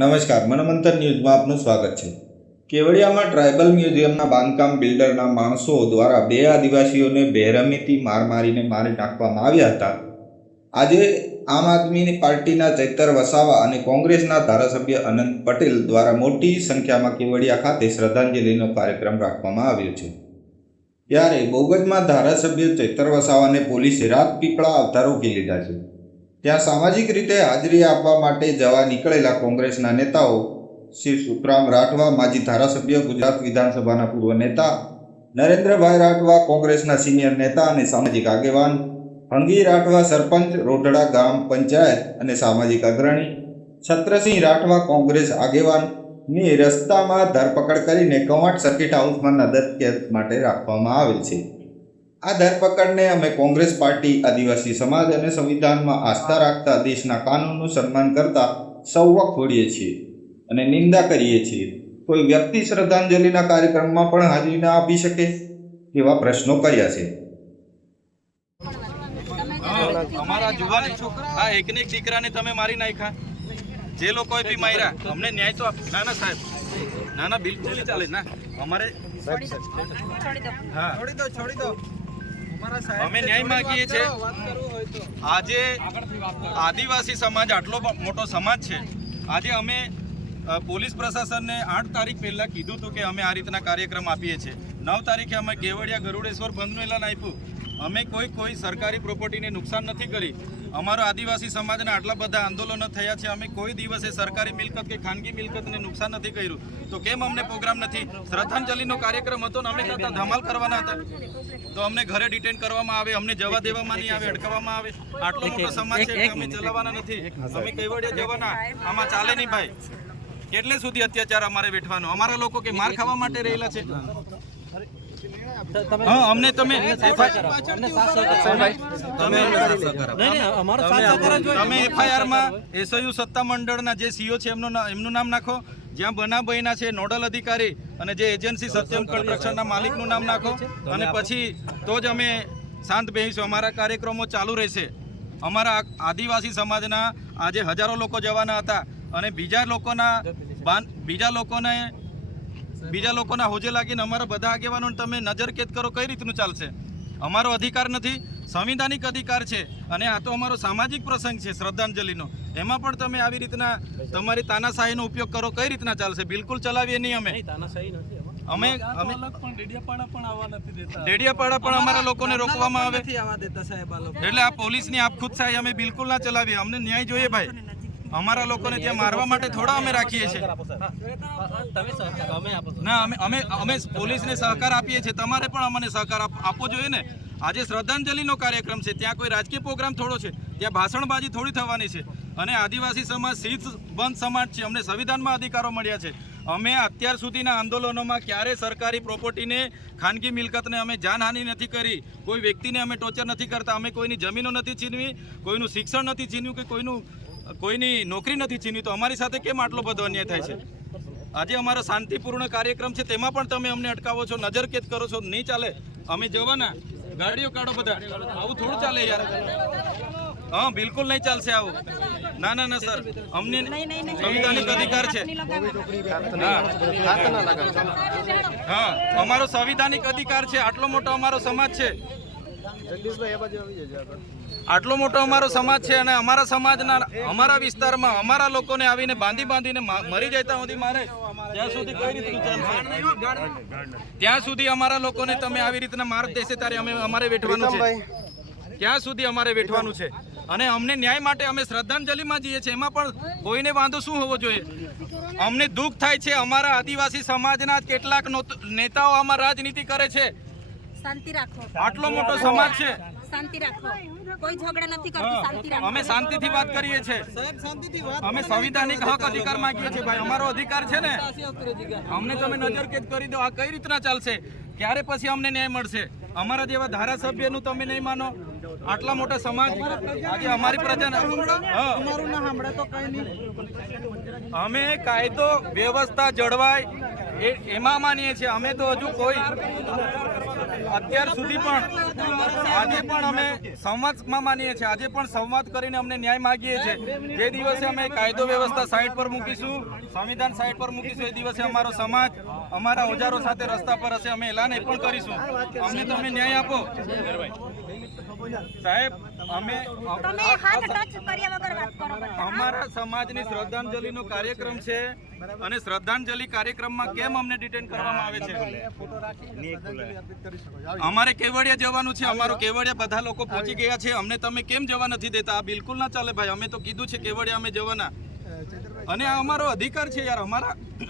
નમસ્કાર, મનમંથન ન્યૂઝમાં આપનું સ્વાગત છે। કેવડિયામાં ટ્રાઇબલ મ્યુઝિયમના બાંધકામ બિલ્ડરના માણસો દ્વારા બે આદિવાસીઓને બેરહેમીથી મારીને મારી નાખવામાં આવ્યા હતા। આજે આમ આદમી પાર્ટીના ચૈતર વસાવા અને કોંગ્રેસના ધારાસભ્ય અનંત પટેલ દ્વારા મોટી સંખ્યામાં કેવડિયા ખાતે શ્રદ્ધાંજલિનો કાર્યક્રમ રાખવામાં આવ્યો છે। ત્યારે બોગજમાં ધારાસભ્ય ચૈતર વસાવાને પોલીસે રાજપીપળા આવતા રોકી લીધા છે। ત્યાં સામાજિક રીતે હાજરી આપવા માટે જવા નીકળેલા કોંગ્રેસના નેતાઓ શ્રી સુખરામ રાઠવા, માજી ધારાસભ્ય, ગુજરાત વિધાનસભાના પૂર્વ નેતા નરેન્દ્રભાઈ રાઠવા, કોંગ્રેસના સિનિયર નેતા અને સામાજિક આગેવાન હંગી રાઠવા, સરપંચ રોઢડા ગ્રામ પંચાયત અને સામાજિક અગ્રણી છત્રસિંહ રાઠવા, કોંગ્રેસ આગેવાનની રસ્તામાં ધરપકડ કરીને કવાંટ સર્કિટ હાઉસમાં નજર કેદ માટે રાખવામાં આવેલ છે। આ ધરપકડને અમે કોંગ્રેસ પાર્ટી, આદિવાસી સમાજ અને સંવિધાનમાં આસ્થા રાખતા દેશના કાનૂનનું સન્માન કરતા સૌ વખોડીએ છીએ અને નિંદા કરીએ છીએ। કોઈ વ્યક્તિ શ્રદ્ધાંજલિના કાર્યક્રમમાં પણ હાજરી ન આપી શકે તેવા પ્રશ્નો કર્યા છે। અમારા જુવાન આ એકને એક દીકરાને તમે મારી નાખ્યા, જે લોકોએ બી માર્યા, અમને ન્યાય તો ના ના સાહેબ, ના ના બિલકુલ નહીં ચાલે ના। અમારે હા છોડી દો અમે ન્યાય માંગીએ છીએ। આજે આદિવાસી સમાજ આટલો મોટો સમાજ છે। આજે અમે પોલીસ પ્રશાસનને 8 તારીખ પહેલાં કીધું હતું કે અમે આ રીતના કાર્યક્રમ આપીએ છીએ। 9 તારીખે અમે કેવડિયા ગરુડેશ્વર બંધનું એલાન આપ્યું। અમે કોઈ સરકારી પ્રોપર્ટીને નુકસાન નથી કરી। અમારો આદિવાસી સમાજના આટલા બધા આંદોલનો થયા છે, અમે કોઈ દિવસે સરકારી મિલકત કે ખાનગી મિલકતને નુકસાન નથી કર્યું। તો કેમ અમને પ્રોગ્રામ નથી? શ્રદ્ધાંજલિનો કાર્યક્રમ હતો ને અમે કરતા ધમાલ કરવાના હતા તો અમને ઘરે ડિટેન કરવામાં આવે, અમને જવા દેવામાં નહીં આવે, અટકાવવામાં આવે। આટલો મોટો સમાજ છે કે અમે ચલાવવાના નથી, અમે કેવડિયા જવાના, આમાં ચાલે નહીં ભાઈ। કેટલે સુધી અત્યાચાર અમારે વેઠવાનો? અમારા લોકો કે માર ખાવા માટે રહેલા છે? હા, અમને તમે FIR માં SOU સત્તા મંડળના જે CEO છે એમનું નામ નાખો, જ્યાં બનાબઈના છે નોડલ અધિકારી અને જે એજન્સી સત્યમ કન્સ્ટ્રક્શનના માલિકનું નામ નાખો, અને પછી તો જ અમે શાંત બેસીશું। અમારા કાર્યક્રમો ચાલુ રહેશે। અમારા આદિવાસી સમાજના આજે હજારો લોકો જવાના હતા અને બીજા લોકોના હોજે લાગીને અમારા બધા આગેવાનોને તમે નજરકેદ કરો, કઈ રીતનું ચાલશે? અમારો અધિકાર નથી, સંવિધાનિક અધિકાર છે અને આ તો અમારો સામાજિક પ્રસંગ છે શ્રદ્ધાંજલિનો, એમાં પણ તમે આવી રીતના તમારી તાનાશાહીનો ઉપયોગ કરો, કઈ રીતના ચાલશે? બિલકુલ ચલાવીએ નહીં અમે ડેડિયાપાડા પણ અમારા લોકોને રોકવામાં આવે એટલે આ પોલીસની આપખુદશાહી અમે બિલકુલ ના ચલાવીએ। અમને ન્યાય જોઈએ ભાઈ। અમારા લોકોને ત્યાં મારવા માટે થોડા અમે રાખીએ છીએ ના, અમે પોલીસને સહકાર આપીએ છીએ, તમારે પણ અમને સહકાર આપવો જોઈએ ને। આજે શ્રદ્ધાંજલિનો કાર્યક્રમ છે, ત્યાં કોઈ રાજકીય પ્રોગ્રામ થોડો છે, ત્યાં ભાષણબાજી થોડી થવાની છે। અને આદિવાસી સમાજ શીત બંધ સમાજ છે, અમને સંવિધાનમાં અધિકારો મળ્યા છે। અમે અત્યાર સુધીના આંદોલનોમાં ક્યારે સરકારી પ્રોપર્ટીને, ખાનગી મિલકતને અમે જાનહાનિ નથી કરી, કોઈ વ્યક્તિને અમે ટોર્ચર નથી કરતા, અમે કોઈની જમીનો નથી છીનવી, કોઈનું શિક્ષણ નથી છીનવ્યું કે કોઈની નોકરી નથી છીનવી, તો અમારી સાથે કેમ આટલો બધો અન્યાય થાય છે? આજે અમારો શાંતિપૂર્ણ કાર્યક્રમ છે, તેમાં પણ તમે અમને અટકાવો છો, નજરકેદ કરો છો, નહીં ચાલે। અમે જવાના, ગાડીઓ કાઢો બધા, આવું થોડું ચાલે યાર। હા, બિલકુલ નહીં ચાલશે આવું। ના ના ના સર, અમને સંવિધાનિક અધિકાર છે। હા, અમારો સંવિધાનિક અધિકાર છે, આટલો મોટો અમારો સમાજ છે, આટલો મોટો અમારો સમાજ છે અને અમારા સમાજના, અમારા વિસ્તારમાં અમારા લોકોને આવીને બાંધીને મરી જતા સુધી મારે, ત્યાં સુધી કઈ રીતનું ચાલશે? ત્યાં સુધી અમારા લોકોને તમે આવી રીતના માર દેશે ત્યારે અમારે વેઠવાનું છે, ત્યાં સુધી અમારે વેઠવાનું છે। અને અમને ન્યાય માટે અમે શ્રદ્ધાંજલિમાં જઈએ છીએ, એમાં પણ કોઈને વાંધો શું હોવો જોઈએ? અમને દુઃખ થાય છે, અમારા આદિવાસી સમાજના કેટલાક નેતાઓ આમાં રાજનીતિ કરે છે। શાંતિ રાખો, આટલો મોટો સમાજ છે, શાંતિ રાખો, કોઈ ઝઘડા નથી કરતું, શાંતિ રાખો। અમે શાંતિથી વાત કરીએ છીએ, અમે સંવિધાનિક હક અધિકાર માંગીએ છીએ ભાઈ, અમારો અધિકાર છે ને। અમને તમે નજરકેદ કરી દો, આ કઈ રીતના ચાલશે? ક્યારે પછી અમને ન્યાય મળશે? અમારા જેવા ધારાસભ્યનું તમે નહીં માનો, આટલા મોટા સમાજ આજે અમારી પ્રજાને અમે કાયદો વ્યવસ્થા જળવાય એમાં માનીએ છીએ। અમે તો હજુ કોઈ અત્યાર સુધી પણ આજે પણ અમે સંવાદમાં માનીએ છીએ, આજે પણ સંવાદ કરીને અમને ન્યાય માગીએ છીએ. જે દિવસે અમે કાયદો વ્યવસ્થા સાઈડ પર મૂકીશું, સંવિધાન સાઈડ પર મૂકીશું, એ દિવસે અમારો સમાજ અમારા ઓજારો સાથે રસ્તા પર હશે. અમે એલાન એ પણ કરીશું, અમને તમે ન્યાય આપો. સાહેબ, અમે તમે હાથ ટચ કર્યા વગર વાત કરો બધા. અમારા સમાજની શ્રદ્ધાંજલિનો કાર્યક્રમ છે અને શ્રદ્ધાંજલિ કાર્યક્રમમાં કેમ અમને ડિટેન કરવામાં આવે છે? અમારે કેવડિયા જવાનું છે, અમારો કેવડિયા બધા લોકો પહોંચી ગયા છે, અમને તમે કેમ જવા નથી દેતા? આ બિલકુલ ના ચાલે ભાઈ. અમે તો કીધું છે કેવડિયા અમે જવાના, અને આ અમારો અધિકાર છે યાર.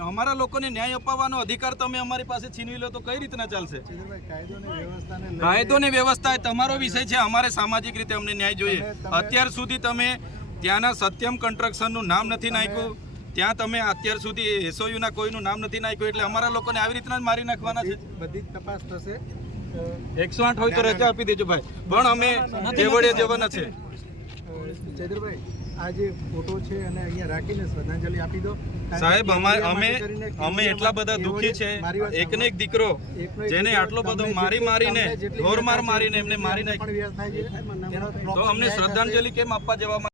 અમારા લોકોને ન્યાય અપાવવાનો અધિકાર તમે અમારી પાસે છીનવી લો તો કઈ રીતના ચાલશે? કાયદો ને વ્યવસ્થા એ તમારો વિષય છે, અમારે સામાજિક રીતે અમને ન્યાય જોઈએ. અત્યાર સુધી તમે ત્યાંના સત્યમ કન્સ્ટ્રક્શનનું નામ નથી નાખ્યું, ત્યાં તમે અત્યાર સુધી એસઓયુના કોઈનું નામ નથી નાખ્યું, એટલે અમારા લોકોને આવી રીતના જ મારી નાખવાના છે. બધી તપાસ થશે. 108 હોય તો રજા આપી દેજો ભાઈ, પણ અમે કેવડિયા જવાના છે. ચૈતરભાઈ, આ જે ફોટો છે અને અહીંયા રાખીને શ્રદ્ધાંજલિ આપી દો. સાહેબ, અમે એટલા બધા દુઃખી છે. એકને એક દીકરો જેને આટલો બધો મારીને ઢોર મારીને એમને મારી નાખ્યો, તો અમને શ્રદ્ધાંજલિ કેમ આપવા જવામાં